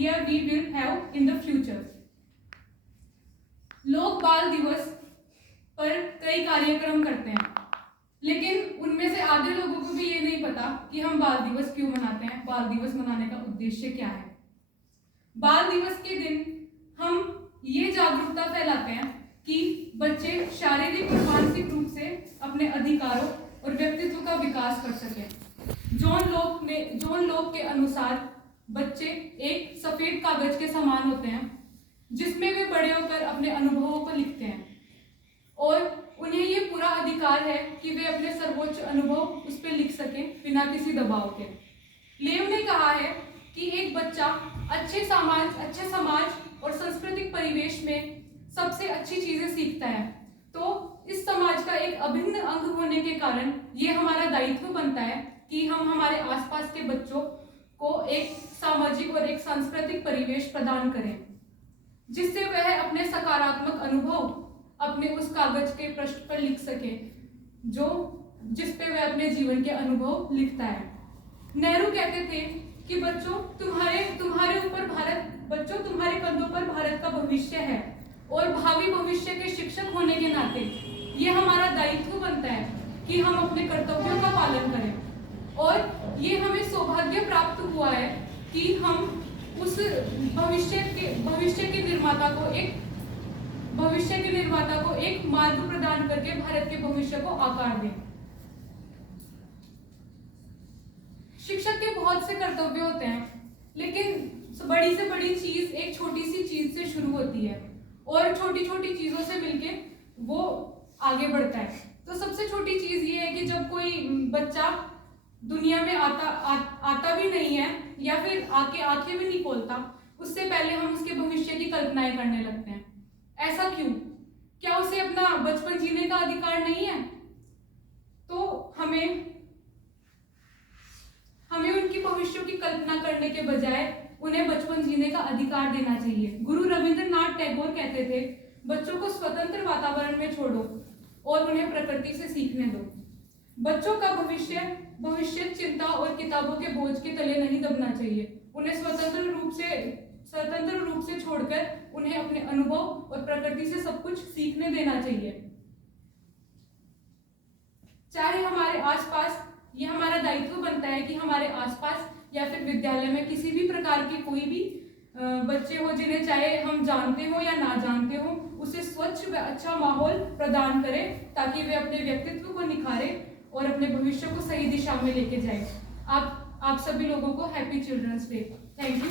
India we will have in the future. लोग बाल दिवस पर कई कार्यक्रम करते हैं, लेकिन उनमें से आधे लोगों को भी ये नहीं पता कि हम बाल दिवस क्यों मनाते हैं, बाल दिवस मनाने का उद्देश्य क्या है। बाल दिवस के दिन हम ये जागरूकता फैलाते हैं कि बच्चे शारीरिक और मानसिक रूप से अपने अधिकारों और व्यक्तित्व का विकास कर सकें। जॉन लॉक के अनुसार बच्चे एक सफेद कागज के समान होते हैं जिसमें वे बड़े होकर अपने अनुभवों को लिखते हैं और उन्हें ये पूरा अधिकार है कि वे अपने सर्वोच्च अनुभव उस पर लिख सकें बिना किसी दबाव के। लेव ने कहा है कि एक बच्चा अच्छे समाज और सांस्कृतिक परिवेश में सबसे अच्छी चीजें सीखता है, तो इस समाज का एक अभिन्न अंग होने के कारण ये हमारा दायित्व बनता है कि हम हमारे आसपास के बच्चों को एक सामाजिक और एक सांस्कृतिक परिवेश प्रदान करें जिससे वह अपने सकारात्मक अनुभव अपने उस कागज के पृष्ठ पर लिख सके जिस पे वह अपने जीवन के अनुभव लिखता है। नेहरू कहते थे कि बच्चों तुम्हारे कंधों पर भारत का भविष्य है और भावी भविष्य के शिक्षक होने के नाते ये हमारा दायित्व बनता है कि हम अपने कर्तव्यों का पालन करें और ये हमें सौभाग्य प्राप्त हुआ है कि हम उस भविष्य के निर्माता को एक मार्ग प्रदान करके भारत के भविष्य को आकार दें। शिक्षक के बहुत से कर्तव्य होते हैं, लेकिन बड़ी से बड़ी चीज एक छोटी सी चीज से शुरू होती है और छोटी छोटी चीजों से मिलके वो आगे बढ़ता है। तो सबसे छोटी चीज ये है कि जब कोई बच्चा दुनिया में आता भी नहीं है या फिर आंखें भी नहीं खोलता, उससे पहले हम उसके भविष्य की कल्पनाएं करने लगते हैं। ऐसा क्यों? क्या उसे अपना बचपन जीने का अधिकार नहीं है? तो हमें उनकी भविष्य की कल्पना करने के बजाय उन्हें बचपन जीने का अधिकार देना चाहिए। गुरु रविंद्रनाथ टैगोर कहते थे, बच्चों को स्वतंत्र वातावरण में छोड़ो और उन्हें प्रकृति से सीखने दो। बच्चों का भविष्य चिंता और किताबों के बोझ के तले नहीं दबना चाहिए। उन्हें स्वतंत्र रूप से छोड़कर उन्हें अपने अनुभव और प्रकृति से सब कुछ सीखने देना चाहिए। चाहे हमारे आसपास, ये हमारा दायित्व बनता है कि हमारे आसपास या फिर विद्यालय में किसी भी प्रकार के कोई भी बच्चे हो जिन्हें चाहे हम जानते हो या ना जानते हो, उसे स्वच्छ व अच्छा माहौल प्रदान करें ताकि वे अपने व्यक्तित्व को निखारे और अपने भविष्य को सही दिशा में लेके जाए। आप सभी लोगों को happy children's day. Thank you.